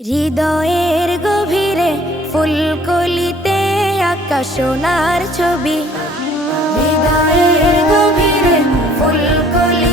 হৃদয়ের গভীরে ফুলকলিতে আকাশনার সোনার ছবি। হৃদয়ের গভীরে ফুলকলিতে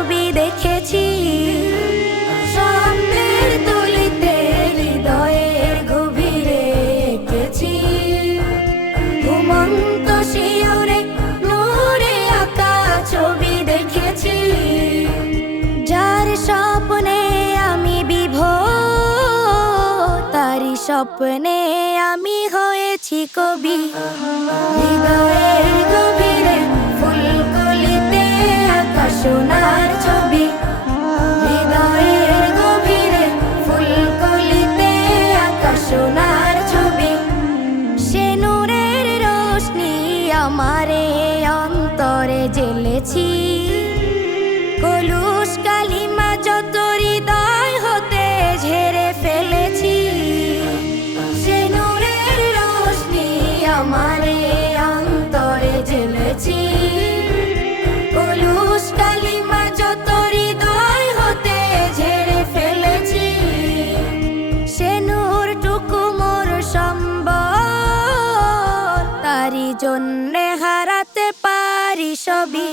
ছবি দেখেছি। গভীরে ঘুমন্ত আঁকা ছবি দেখেছি। যার স্বপ্নে আমি স্বপ্নে আমি হয়েছি কবি। হৃদয়ের গভীরে আমারে অন্তরে জেলেছি। কলুষ কালিমা যত হৃদয় হতে ঝেড়ে ফেলেছি। সে নূরের রোশনি আমারে অন্তরে জ্বেলেছি কলুষ কালিমা হতে ফেলেছি। সবই।